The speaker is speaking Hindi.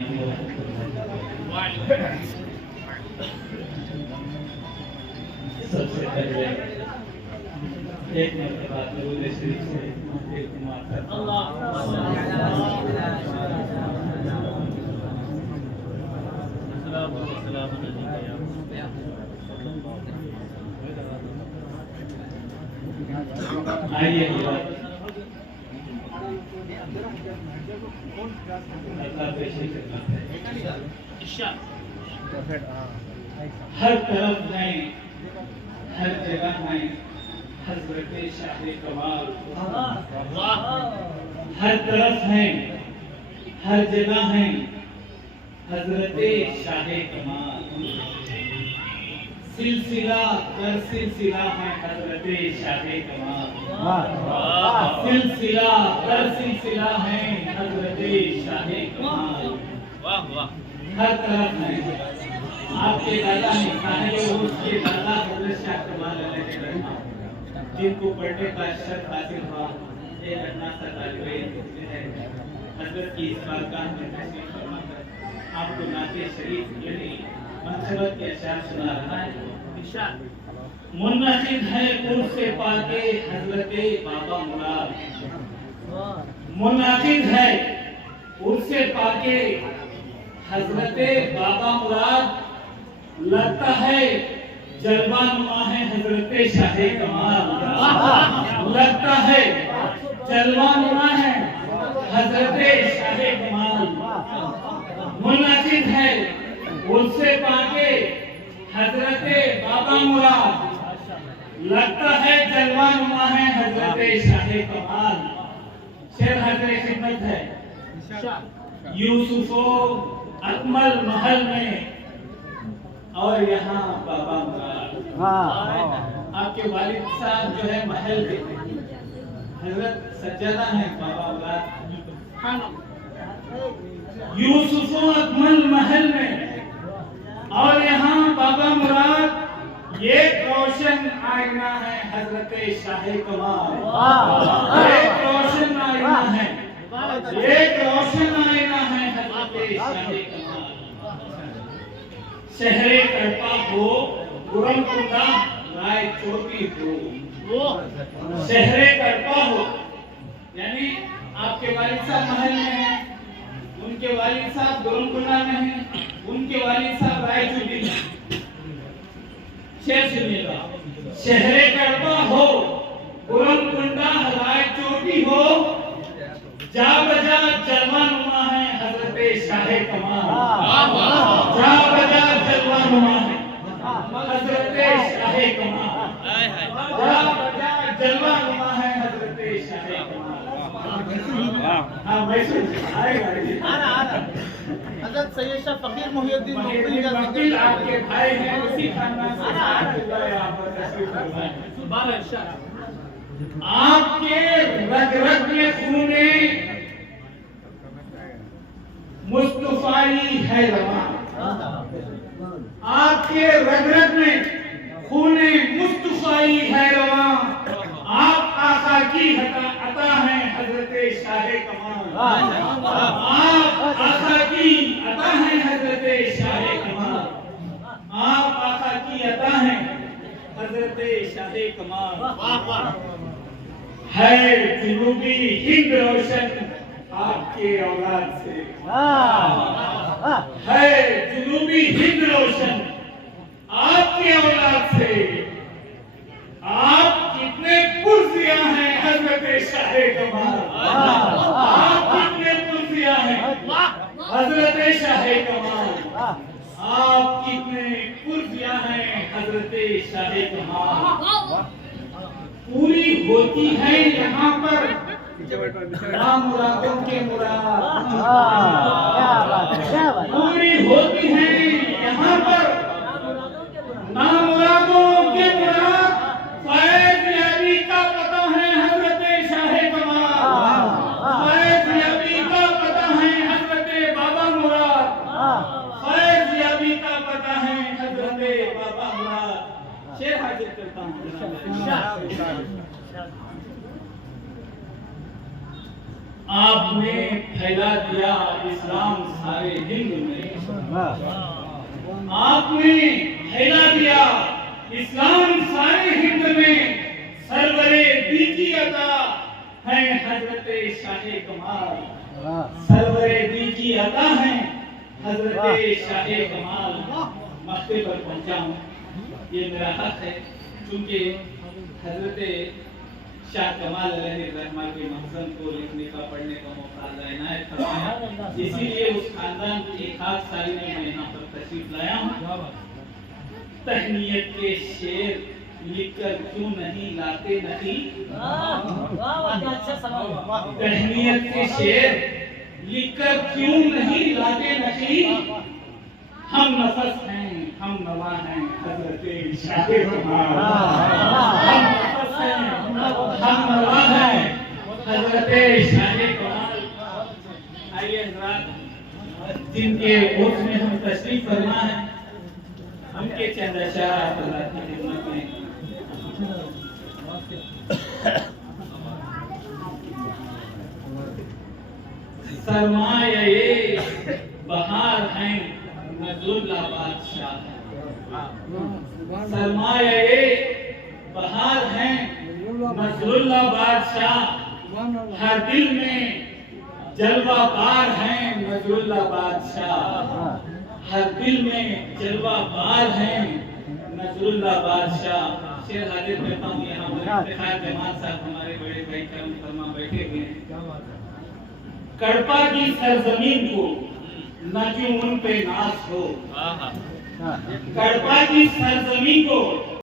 सबसे पहले एक मरतबा दुरूद शरीफ से इल्तिमास करता हूं। आइए हर तरफ में हर जगह में हजरत शाह कमाल, हर तरफ है हर जगह है हजरत शाह कमाल। सिलसिला दर सिलसिला है हजरत शाह कमाल, सिलसिला दर सिलसिला है हजरत शाह कमाल। हर तरफ है आपके दादा ने साहिब के दादा हजरत शाह कमाल जिनको पढ़ने का शर्फ हासिल हुआ। ये घटना सा तालिबे है हजरत की इस बारगाह में तशरीफ फरमाकर आपको नाते शरीफ यानी मनसबत के अशार सुना रहा है। मुन्नसिब है उर्स से पाके हजरत बाबा मुराद, मुन्नसिब है उर्स से पाके हजरत बाबा मुराद। लगता है जलवा नुमा है हजरत शाह कमाल, लगता है जलवा नुमा है हजरत शाह कमाल। मुनासिब है उससे पाके हजरत बाबा मुराद, लगता है जलवा नुमा है हजरत शाह कमाल। शेर हजरत खिदमत है यूसुफो अकमल महल में और यहाँ बाबा मुराद। आपके वालिद साहब जो है महल के हजरत सज्जादा है बाबा मुराद। यूसुफो अकमल महल में और यहाँ बाबा मुराद। ये रोशन आईना है हजरत शाह कमाल, एक रोशन आईना है, एक रोशन आईना है हजरत शाह कमाल। शहरे कड़पा हो गुरमकुंडा राय चोटी हो, शहरे कड़पा हो यानी आपके वालिद साहब महल में हैं, उनके वालिद साहब गुरमकुंडा में हैं, उनके वालिद साहब राय चोटी में। शेर सुनिएगा, शहरे कड़पा हो गुरमकुंडा राय चोटी हो, जा बजा जलवा नुमा है हजरत शाह कमाल, जा बजा जलवा नुमा है हजरत शाह कमाल, जा बजा जलवा नुमा है हजरत शाह कमाल। हाँ मैसूर आएगा हजरत सैयद शाह फकीर मुहिउद्दीन नूरी का वकील आपके भाई हैं, उसी खानदान से आपके रग रग में खूने मुस्तफाई है रवा, आपके रग रग में खूने मुस्तफाई है रवा। आप आका की अता हैं हजरत शाह कमाल, आप आका की अता हैं हजरत शाह कमाल, आप आका की अता हैं हजरत शाह कमाल। है जुनूबी हिंद रोशन आपके औलाद से, है जुनूबी हिंद रोशन आपके औलाद से। आप कितने पुरजिया हैं हजरत शाह कमाल, आप कितने पुरजिया हैं हजरत शाह कमाल, आप कितने पुरजिया हैं हजरत शाह कमाल। पूरी होती है यहाँ पर मुरादों के मुराद, पूरी होती है यहाँ पर नामुरादों के मुराद। फैज़ याबी का पता है हजरत शाह कमाल, फैज़ याबी का पता है हजरत बाबा मुराद, फैज़ याबी का पता है हजरत बाबा मुराद। शेर हाजिर करता हूँ। आपने फैला दिया इस्लाम सारे हिंद में। आपने फैला दिया इस्लाम सारे हिंद में। सरवरे दी की अता है हजरते शाहे कमाल। सरवरे दी की अता है हजरते शाहे कमाल। मक्के पर पहुंचा हूं, ये मेरा हक है, क्योंकि हजरते शाह कमाल रहमान के मकसद को लिखने का पढ़ने का मौका अल्लाह इनायत फरमाया। इसीलिए उस खानदान की खास साली में मैं यहाँ पर तशरीफ लाया हूँ। तहनीयत के शेर लिखकर क्यों नहीं लाते नहीं। तहनीयत के शेर लिखकर क्यों नहीं लाते नहीं। हम नफस हैं, हम नवा हैं हजरते शाहे कमाल। हम नफस हैं, हम नवा हैं हजरते शाहे कमाल। आइए हज़रात, जिनके गोद में हम तशरीफ फरमा है, उनके चंद अशआर अल्लाह की खिदमत में। सरमाए बहार हैं नजरुल्लाह बादशाह। सरमाए बहार हैं नजरुल्लाह बादशाह। हर दिल में जलवा बार हैं नजरुल्लाह बादशाह। हर दिल में जलवा बार हैं नजरुल्लाह बादशाह। शेर हाजिर करता हूँ, यहाँ पर इफ्तिखार जमात साहब हमारे बड़े भाई करम फरमा बैठे हुए हैं। कड़पा की सरजमीन को न क्यों उन पे नाश हो। कड़पा की सरजमीन को